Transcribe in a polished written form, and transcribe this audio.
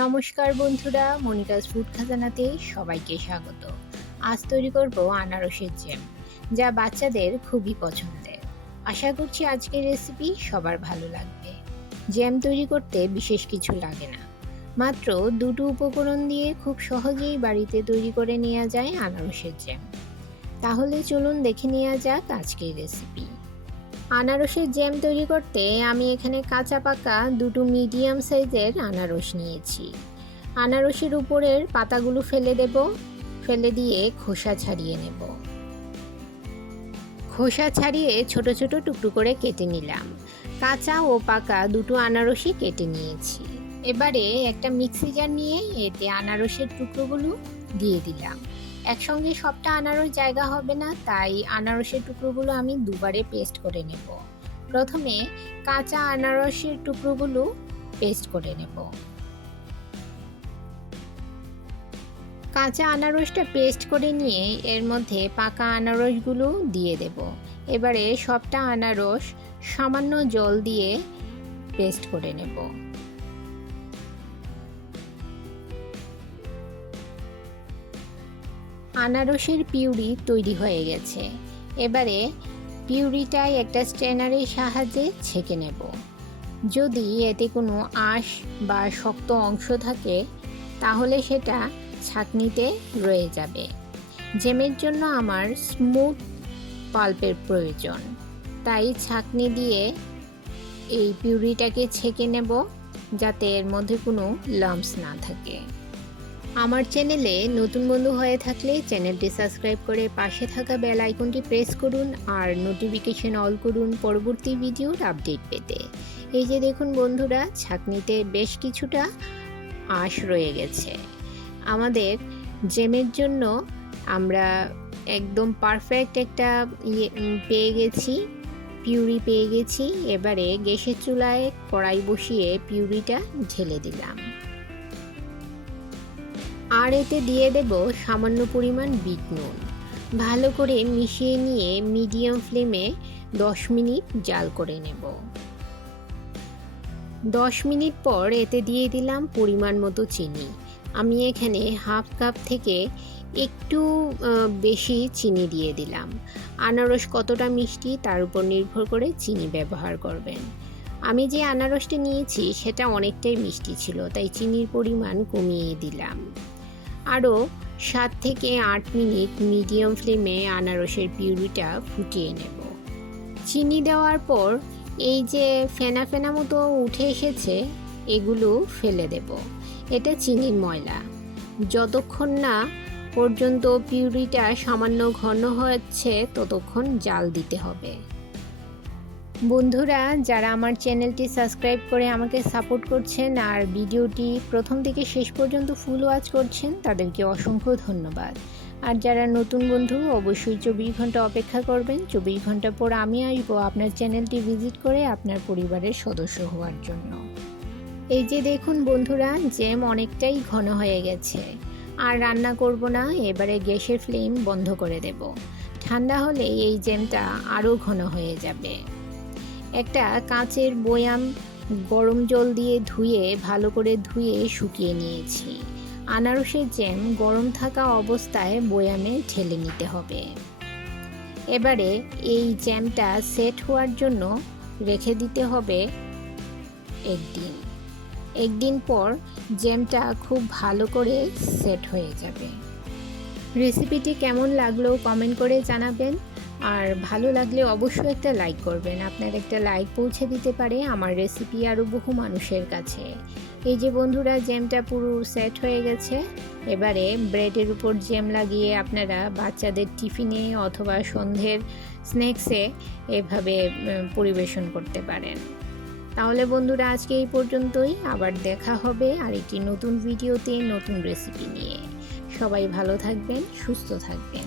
নমস্কার বন্ধুরা, Monica's food খাজানাতে সবাইকে স্বাগত। আজ তৈরি করব আনারসের জ্যাম, যা বাচ্চাদের খুবই পছন্দের। আশা করছি আজকের রেসিপি সবার ভালো লাগবে। জ্যাম তৈরি করতে বিশেষ কিছু লাগে না, মাত্র দুটো উপকরণ দিয়ে খুব সহজেই বাড়িতে তৈরি করে নেওয়া যায় আনারসের জ্যাম। তাহলে চলুন দেখে নেওয়া যাক আজকের রেসিপি। আনারসের জ্যাম তৈরি করতে আমি এখানে কাঁচা পাকা দুটো মিডিয়াম সাইজের আনারস নিয়েছি। আনারসের উপরের পাতাগুলো ফেলে দেব, ফেলে দিয়ে খোসা ছাড়িয়ে নেব। খোসা ছাড়িয়ে ছোট ছোট টুকরো করে কেটে নিলাম। কাঁচা ও পাকা দুটো আনারসই কেটে নিয়েছি। এবারে একটা মিক্সি জার নিয়ে এতে আনারসের টুকরোগুলো দিয়ে দিলাম। একসঙ্গে সবটা আনারস জায়গা হবে না, তাই আনারসের টুকরোগুলো আমি দুবারে পেস্ট করে নেব। প্রথমে কাঁচা আনারসের টুকরোগুলো পেস্ট করে নেব। কাঁচা আনারসটা পেস্ট করে নিয়ে এর মধ্যে পাকা আনারসগুলো দিয়ে দেব। এবারে সবটা আনারস সামান্য জল দিয়ে পেস্ট করে নেব। আনারসের পিউরি তৈরি হয়ে গেছে। এবারে পিউরিটাই একটা স্ট্রেনারের সাহায্যে ছেঁকে নেব। যদি এতে কোনো আঁশ বা শক্ত অংশ থাকে তাহলে সেটা ছাঁকনিতে রয়ে যাবে। জ্যামের জন্য আমার স্মুথ পাল্পের প্রয়োজন, তাই ছাঁকনি দিয়ে এই পিউরিটাকে ছেঁকে নেব যাতে এর মধ্যে কোনো লাম্পস না থাকে। আমার চ্যানেলে নতুন বন্ধু হয়ে থাকলে চ্যানেলটি সাবস্ক্রাইব করে পাশে থাকা বেল আইকনটি প্রেস করুন আর নোটিফিকেশন অল করুন পরবর্তী ভিডিওর আপডেট পেতে। এই যে দেখুন বন্ধুরা, ছাঁকনিতে বেশ কিছুটা আঁশ রয়ে গেছে। আমাদের জ্যামের জন্য আমরা একদম পারফেক্ট একটা পেয়ে গেছি, পিউরি পেয়ে গেছি। এবারে গ্যাসের চুলায় কড়াই বসিয়ে পিউরিটা ঢেলে দিলাম। আর এতে দিয়ে দেব সামান্য পরিমাণ বিট নুন। ভালো করে মিশিয়ে নিয়ে মিডিয়াম ফ্লেমে 10 মিনিট জাল করে নেব। 10 মিনিট পর এতে দিয়ে দিলাম পরিমাণ মতো চিনি। আমি এখানে হাফ কাপ থেকে একটু বেশি চিনি দিয়ে দিলাম। আনারস কতটা মিষ্টি তার উপর নির্ভর করে চিনি ব্যবহার করবেন। আমি যে আনারসটা নিয়েছি সেটা অনেকটাই মিষ্টি ছিল, তাই চিনির পরিমাণ কমিয়ে দিলাম। আরও 7 থেকে 8 মিনিট মিডিয়াম ফ্লেমে আনারসের পিউরিটা ফুটিয়ে নেব। চিনি দেওয়ার পর এই যে ফেনা ফেনা মতো উঠে এসেছে, এগুলো ফেলে দেব। এটা চিনির ময়লা। যতক্ষণ না পর্যন্ত পিউরিটা সামান্য ঘন হচ্ছে ততক্ষণ জাল দিতে হবে। বন্ধুরা, যারা আমার চ্যানেলটি সাবস্ক্রাইব করে আমাকে সাপোর্ট করছেন আর ভিডিওটি প্রথম থেকে শেষ পর্যন্ত ফুল ওয়াচ করছেন, তাদেরকে অসংখ্য ধন্যবাদ। আর যারা নতুন বন্ধু, অবশ্যই 24 ঘন্টা অপেক্ষা করবেন। 24 ঘন্টা পর আমি আসবো আপনার চ্যানেলটি ভিজিট করে আপনার পরিবারের সদস্য হওয়ার জন্য। এই যে দেখুন বন্ধুরা, জ্যাম অনেকটাই ঘন হয়ে গেছে। আর রান্না করব না, এবারে গ্যাসের ফ্লেম বন্ধ করে দেব। ঠান্ডা হলে এই জ্যামটা আরও ঘন হয়ে যাবে। একটা কাঁচের বয়াম গরম জল দিয়ে ভালো করে ধুয়ে শুকিয়ে নিয়েছি। আনারসের জ্যাম গরম থাকা অবস্থায় বয়ামে ঢেলে নিতে হবে। এবারে এই জ্যামটা সেট হওয়ার জন্য রেখে দিতে হবে একদিন পর জ্যামটা খুব ভালো করে সেট হয়ে যাবে। রেসিপিটি কেমন লাগলো কমেন্ট করে জানাবেন, আর ভালো লাগলে অবশ্যই একটা লাইক করবেন। আপনার একটা লাইক পৌঁছে দিতে পারে আমার রেসিপি আরও বহু মানুষের কাছে। এই যে বন্ধুরা, জ্যামটা পুরো সেট হয়ে গেছে। এবারে ব্রেডের উপর জ্যাম লাগিয়ে আপনারা বাচ্চাদের টিফিনে অথবা সন্ধ্যের স্ন্যাক্সে এভাবে পরিবেশন করতে পারেন। তাহলে বন্ধুরা, আজকে এই পর্যন্তই। আবার দেখা হবে আরেকটি নতুন ভিডিওতে নতুন রেসিপি নিয়ে। সবাই ভালো থাকবেন, সুস্থ থাকবেন।